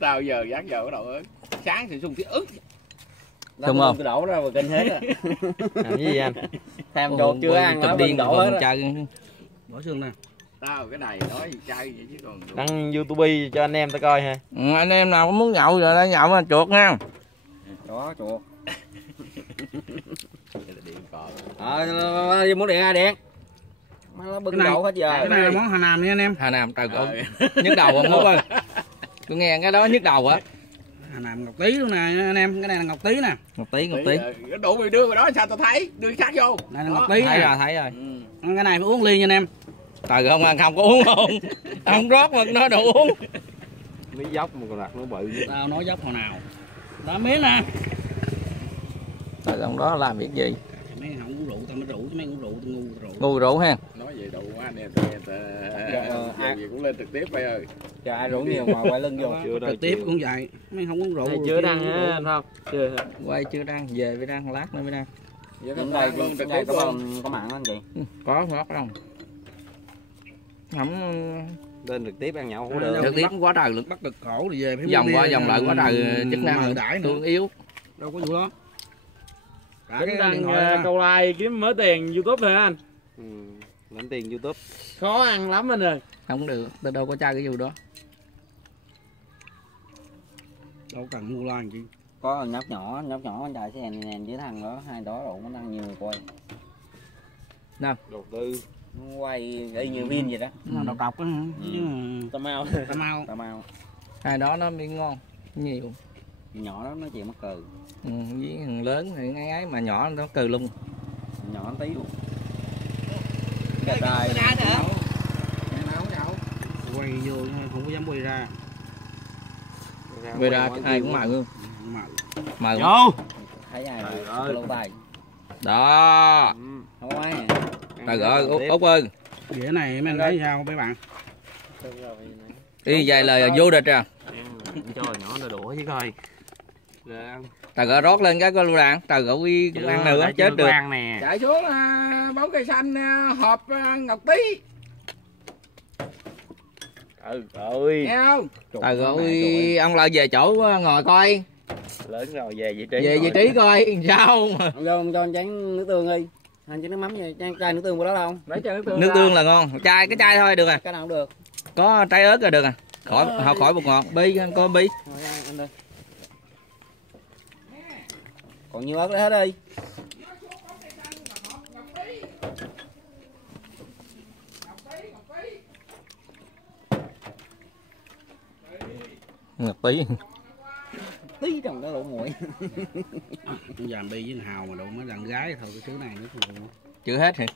Sao giờ dán giờ bắt đầu sáng thì sung tí ức. Đúng không? Tôi đổ ra rồi kinh hết rồi. Làm cái gì anh? Thèm chuột chưa ăn nó điên đổ hết. chơi. Bỏ xương nè. Tao cái này nói gì chơi vậy chứ còn. Đăng YouTube cho anh em ta coi ha. Anh em nào có muốn nhậu rồi đây nhậu mà chuột nha. Đó chuột. Điện cò. Muốn điện ai điện? Nó bưng đậu hết giờ. Cái này là món Hà Nam nha anh em. Hà Nam tao cũng nhức đầu không Mốt ơi. Tôi nghe cái đó nhức đầu á. Hà Nam ngọc tí luôn nè anh em, cái này là ngọc tí nè. Ngọc tí. Cái đủ mày đưa vào đó sao tao thấy, đưa sát vô. Này là ngọc tí thấy nè. rồi, thấy rồi. Cái này phải uống ly nha anh em. Trời không ăn không có uống không. Không rót mà nó đồ uống. Mấy dốc mà còn đặt nó bự. Tao nói dốc hồi nào. Đó miếng nè. Trời ông đó làm việc gì? Mấy không uống rượu tao mới rượu chứ mấy uống rượu tao ngu rượu. Ngu rượu ha. Nói về đủ quá anh em ai gì cũng lên trực tiếp bây ơi. Chờ ai rủ nhiều mà quay lưng vô. Trực tiếp cũng vậy. Mấy không uống rượu. Chưa đăng á anh không? Chưa. Quay chưa đăng, về mới đăng, lát nữa mới đăng. Đến đây có mặn anh chị? Có đâu. Không Lên trực tiếp ăn nhậu không được. trực tiếp quá trời lực. Bắt cực khổ thì về phải Vòng qua vòng lại quá trời chức năng đãi tương yếu. Đâu có vụ đó. Cả Tính cái đăng điện thoại câu like kiếm mớ tiền YouTube thôi anh. Lãnh tiền YouTube. Khó ăn lắm anh ơi. Không được, tôi đâu có chơi cái vụ đó. đâu cần mua like chi. Có nhóc nhỏ anh trai sẽ hèn với thằng đó, hai đó rồi nó đăng nhiều người quay. Nào, đầu tư nó quay y như Vin vậy đó. Nó độc độc á hả? Tao mau. hai đó nó mới ngon nhiều. Nhỏ đó nó chỉ mắc cừ. Với thằng lớn thì ngay ấy mà nhỏ nó cừ luôn. Nhỏ tí luôn. Cái đài Quay vô không có dám quay ra. Về ra ai cũng mời luôn. Mời Vô. Thấy ai lâu tay. Đó. Không quá. Trời ơi Út ơi. Dĩa này mấy anh thấy sao mấy bạn? Đi vài lời vô địch à. Cho nhỏ nó đũa chứ coi. Trời ơi rót lên cái con lưu đạn. Trời ơi cũng ăn nữa chết được. Chạy xuống bóng cây xanh hộp ngọc tí. Ơi. Nghe không? Trời ơi ông lại về chỗ ngồi coi. Lớn rồi về vị trí. Về vị trí coi sao mà. Ông cho anh chén nước tương đi. Anh chén nước mắm vậy, chai nước tương của đó không? Lấy chai nước tương. Nước tương là ngon, chai cái chai thôi được à. Cái nào cũng được. Có trái ớt là được à. Khỏi bột ngọt. Bi anh có bi. Rồi anh đây. Còn nhiều ớt đấy hết đi. Ngọt tí. Tí trong đó lỗ nguội. Con dàn bi với Hào mà đụng mấy đàn gái thôi cái thứ này nó còn Chưa hết hả?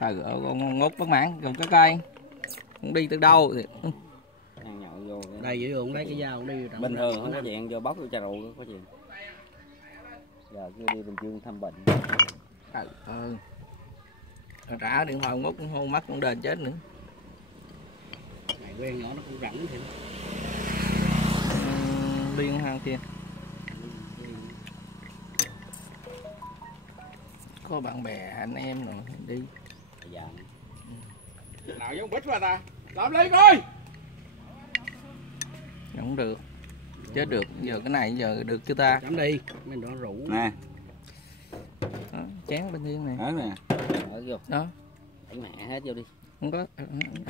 Trời ơi con ngốt bất mãn còn cái cây. Không đi từ đâu thì Ăn nhậu vô. đây giữ luôn lấy cái dao đi. Bình thường không có chuyện vô bóc vô trà rượu có chuyện. Giờ cứ đi Bình Dương thăm bệnh. trời ơi. Trả điện thoại ngốt cũng hôn mắt cũng đền chết nữa. Này quen nhỏ nó cũng rảnh thì Liên hang kia. Có bạn bè anh em rồi đi. Dạ. Nào giống bích mà ta. Làm đi coi. Không được. Chết được. Giờ cái này giờ được chưa ta? dám đi mình đó rủ Nè. Đó, chén bên thiên này. Đó nè. Ở vô. Đó. Đẩy mẹ hết vô đi. Không có.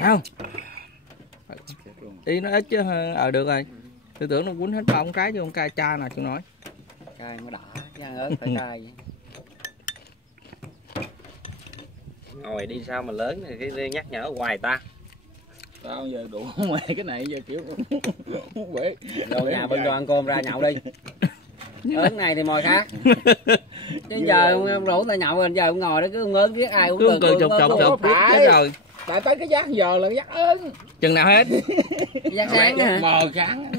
Không. Đi nó ít chứ được rồi. Tôi tưởng nó quýnh hết ba ông cái chứ ông cai cha nào chịu nói. Cay mới đỏ, cái ăn ớt phải cay vậy. Ngồi đi sao mà lớn này cái nhắc nhở hoài ta. Tao giờ đủ mày cái này giờ kiểu bể. Vô nhà bên cho ăn cơm ra nhậu đi. Ớt này thì mồi khác. Chứ giờ ông rủ ta nhậu rồi giờ ông ngồi đó cứ ông ớt biết ai cũng Cứ cười chụp biết chết rồi. Tại tới cái giác giờ là giác ớn. Chừng nào hết. Giác sáng hả? Mờ sáng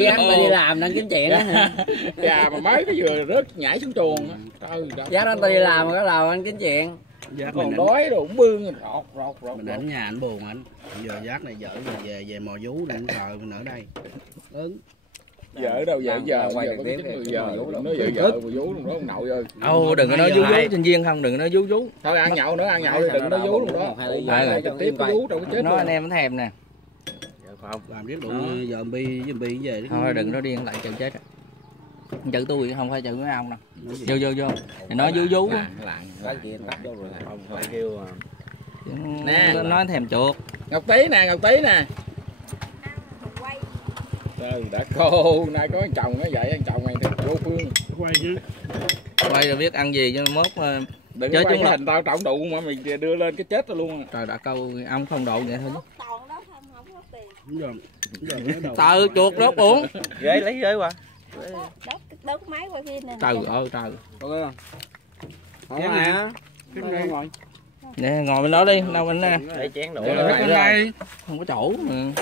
Giác ta đi làm nên kiếm chuyện á hả? Già mà mới cái vừa rớt nhảy xuống chuồng. Giác anh ta đi làm mà có làm anh kiếm chuyện. Giác còn mình đói rồi cũng bươn rọt. mình ảnh nhà anh buồn anh giờ giác này dở rồi về mò vú để trời mình ở đây ứng vợ đâu vợ giờ quay giờ được có tiếp 9 giờ nói vợ mà vú luôn đó ông nội ơi. Đừng có nói vú sinh viên không, đừng có nói vú. Thôi ăn nhậu nữa ăn nhậu đi đừng có nói vú luôn đó. Trực tiếp có vú đâu có chết. Nói anh em nó thèm nè. không? Làm riết đủ giờ bi với bi về Thôi đừng nói điên lại chịu chết. Chữ tôi không phải chữ mấy ông đâu. Vô. Thì nói vú. Cái gì tắt vô rồi. Không phải kêu Nè. Nói thèm chuột. Ngọc Tí nè. Trời, đã cô nay có anh chồng nó vậy, anh chồng mày thì vô phương. quay chứ. Quay rồi biết ăn gì cho mốt Đừng chết có quay chúng cái là hình tao trọng đụ mà mày đưa lên cái chết tao luôn. trời đã câu ông không độ vậy thôi. Toàn đó không có tiền. Đúng rồi. Tự chuột rốt uống. ghế lấy ghế qua. Đốt máy qua phim này. Trời ơi trời. Ok không? Không Chén à. Cái này ngồi. Nè ngồi bên đó đi, đâu bên nè. Để chén đổ. Bên đây không có chỗ.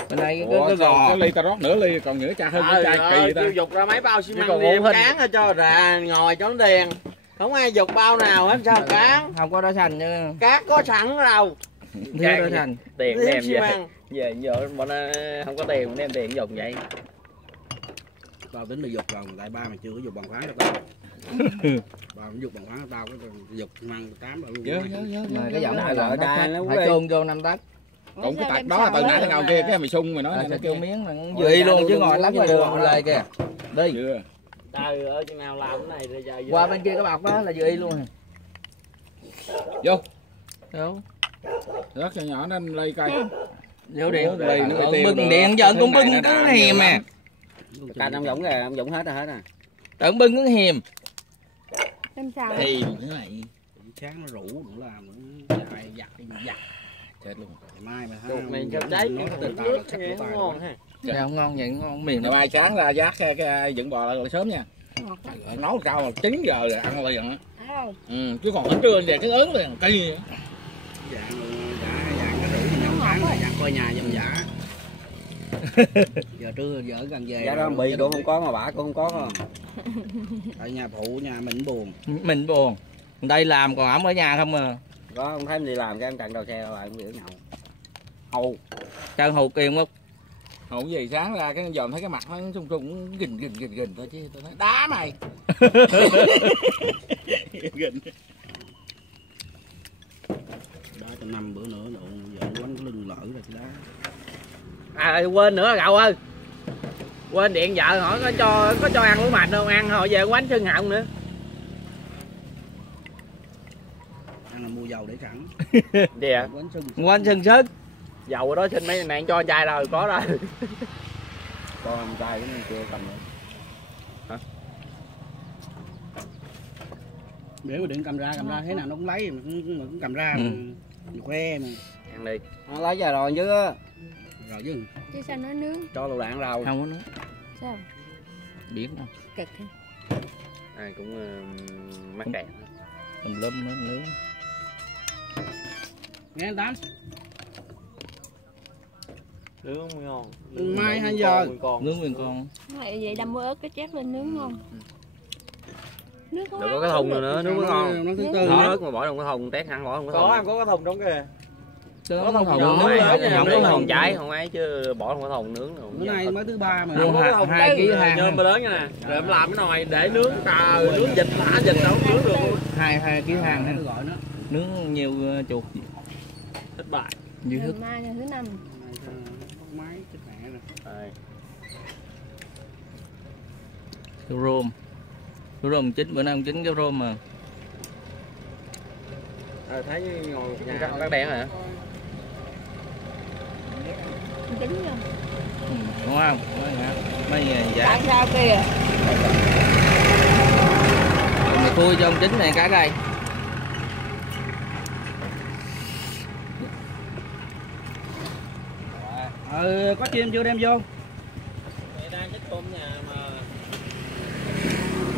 Bên đây cái gò. Cái ly tao rót nửa ly còn nửa chai hơn cái chai kỳ ta. Kêu dục ra mấy bao xi Chứ măng còn đi em hôn cán ở cho ra ngồi cho nó đèn. Không ai dục bao nào hết sao cán. Không có đá xanh chứ. Cát có sẵn rồi. Thiếu đá xanh. Tiền Thêm đem xi về. măng. Về giờ bọn nó không có tiền đem tiền dùng vậy. Tao tính đi dục rồi, tại ba mày chưa có dục bằng khoáng cho tao. Ba cũng dục bằng khoáng cho tao, cái dục măng 8 rồi luôn. Mà cái giọng Đại này loại là đai nó phải quê. chôn vô 5 tấc. Còn cái tạch đó từ nãy tới ngầu kia cái mày sung mày nói Nó này sẽ nó kêu kêu miếng là dự y luôn chứ ngồi lắm ngoài đường lề kìa. Đi. chưa. Trời ơi chừng nào làm cái này rồi giờ. Qua bên kia cái bọc đó là dự y luôn. Vô. Đâu? Rất cho nhỏ nên ly coi. Vô điện. Ly nó tiêu Bưng điện giờ cũng bưng cứ hiềm à. Canh ông Dũng kìa, ông Dũng hết rồi hết à. Tưởng bưng cứ hiềm. Em sao? Thì thế này Sáng nó rủ đủ làm nữa. Giặt. chết luôn. Mai mà Chuột này cho trái tỉnh nước nghe nó ngon ha. Dạ không ngon vậy ngon miền Ngày đó. mai sáng ra vác cái dựng bò lại sớm nha. Nấu cao là 9 giờ rồi ăn liền á. Chứ còn ở trưa về cái ớn liền cây. dạng cái rủ thì nhậu sáng là dạng coi nhà dầm giả. Giờ trưa giờ gần về. Dạ đó bị cũng không có mà bả cũng không có không. Tại nhà phụ nhà mình buồn. Mình buồn. Đây làm còn ổng ở nhà không à. Có không thấy em đi làm cái em chặn đầu xe lại em bị ở nhậu. Hầu. Chân hù kiềm không? Không gì sáng ra cái dòm thấy cái mặt nó trung trung gình thôi chứ tôi nói đá mày. Gình. Đó cho 5 bữa nữa độ giờ quánh cái lưng lỡ rồi cái đá. À quên nữa Gậu ơi. Quên điện vợ hỏi có cho ăn lúa mạch không, ăn hồi về quánh chân họng nữa. Ăn là mua dầu để sẵn. Đi à? Quánh sưng. Quanh sừng sớt. Dầu ở đó xin mấy này cho chai rồi có rồi. Con trai cái kia cầm Để mà điện cầm ra thế nào nó cũng lấy mà cũng cầm ra mà khoe mà. Ăn đi. Nó lấy ra rồi chứ. Rồi chứ. Chứ sao nó nướng? Cho lựu đạn rồi. Không có nữa. Sao? Biển đâu. Cực ha. Ai cũng mắc kẹt. Tùm lum nó nướng. Nghe anh Tám. Nướng ngon. Mai 2 giờ. Nướng nguyên con. Vậy vậy đâm ớt cái chép lên nướng ngon. Nước Được có cái thùng nữa, nước mới ngon. Nó thứ tư Nó nữa. nước mà bỏ trong cái thùng tét ăn bỏ trong cái thùng. Có em có cái thùng trong kìa. Có thùng thùng nhỏ, nướng lớn nha, không Nướng có thùng thùng trái không ấy chứ bỏ trong cái thùng nướng. Bữa nay mới thứ ba mà. Luôn Có cái thùng 2 kg nhôm hàng. mà lớn nha nè. Rồi em làm cái nồi để nướng nướng vịt thả vịt đâu nướng được luôn. 2 kg hàng Nó gọi nó. nướng nhiều chuột Thịt bại. dư thức. Mai là thứ 5. Máy chết mẹ rồi. Rôm. Rôm chín bữa nay ông chín cái rôm mà. Thấy ngồi nhà Bác đen hả? Chín rồi. Đúng không? Mấy dạ. Tại sao kìa? Mày khui cho ông chín này cái đây. Có chim chưa đem vô? đang chết tôm nhà mà.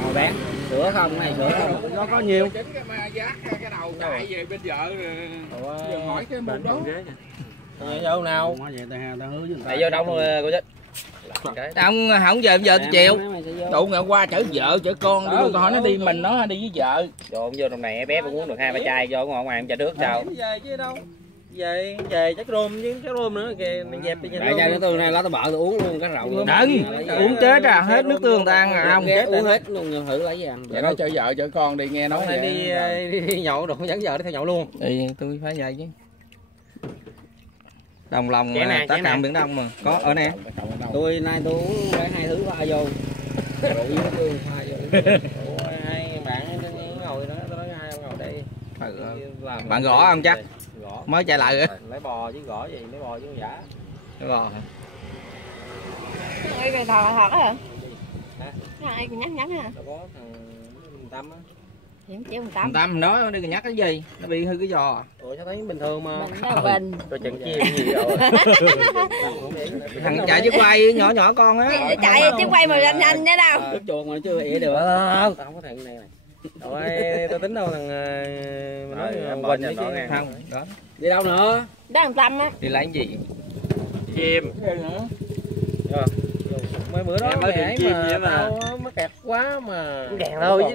Ngồi bán. Sữa không này sữa không? Nó có nhiều. Chính cái ma giác cái đầu chạy về bên vợ giờ hỏi cái môn đó. Vô nào? Nói vậy ta hứa với người ta. Tại vô đông luôn cô chết. Ông không giờ tôi chịu. Đủ ngày hôm qua chở vợ chở con đi con hỏi nó đi mình nó đi với vợ. Vô vô trong này bé cũng uống được 2-3 chai vô ngoài ngoài em trà nước sao? Về chứ đâu. Về chắc rôm chứ chắc rôm nữa kìa mình dẹp đi nha. Đại chai nước tương này lá tao bợ tôi uống luôn cái rượu luôn. Đừng uống chết à, hết nước tương ta ăn à không. Uống hết luôn thử lấy gì ăn. Vậy nó chở vợ chở con đi nghe nói đi nhậu đồ dẫn vợ đi theo nhậu luôn. Thì tôi phải vậy chứ. Đồng lòng Chén nè, tác chén cảm nè. Biển Đông mà có ở nè. Tôi nay tôi uống lấy 2 thứ pha vô. Rượu với nước tương pha vô. Ủa, hai bạn ngồi đó, tôi nói hai ông ngồi đây. Làm Bạn gõ không chắc? Gõ. Mới chạy lại rồi. Lấy bò chứ gõ gì, lấy bò chứ không giả. Cái bò hả? Ê, về thò thò đó hả? Hả? Cái ai nhắn nhắn hả? Đâu có thằng Tâm á. Hiểm chịu Thằng 18. Tâm nói đi nhắc cái gì? Nó bị hư cái giò. Ủa sao thấy bình thường mà. Mình đó bình. Tôi chừng chim gì rồi. Thằng chạy chiếc quay nhỏ nhỏ con á. Chạy chứ quay mà anh đó đâu. Nước chuột mà chưa ỉa được. Tao không có thằng này này. Rồi tôi tính đâu thằng mình nói Quỳnh với chứ. Không, đó. Đi đâu nữa? Đó thằng Tâm á. Đi lấy cái gì? Chim. Mấy bữa đó Em mới mày đường ấy chim mà vậy mà. tao nó kẹt quá mà. Kẹt thôi chứ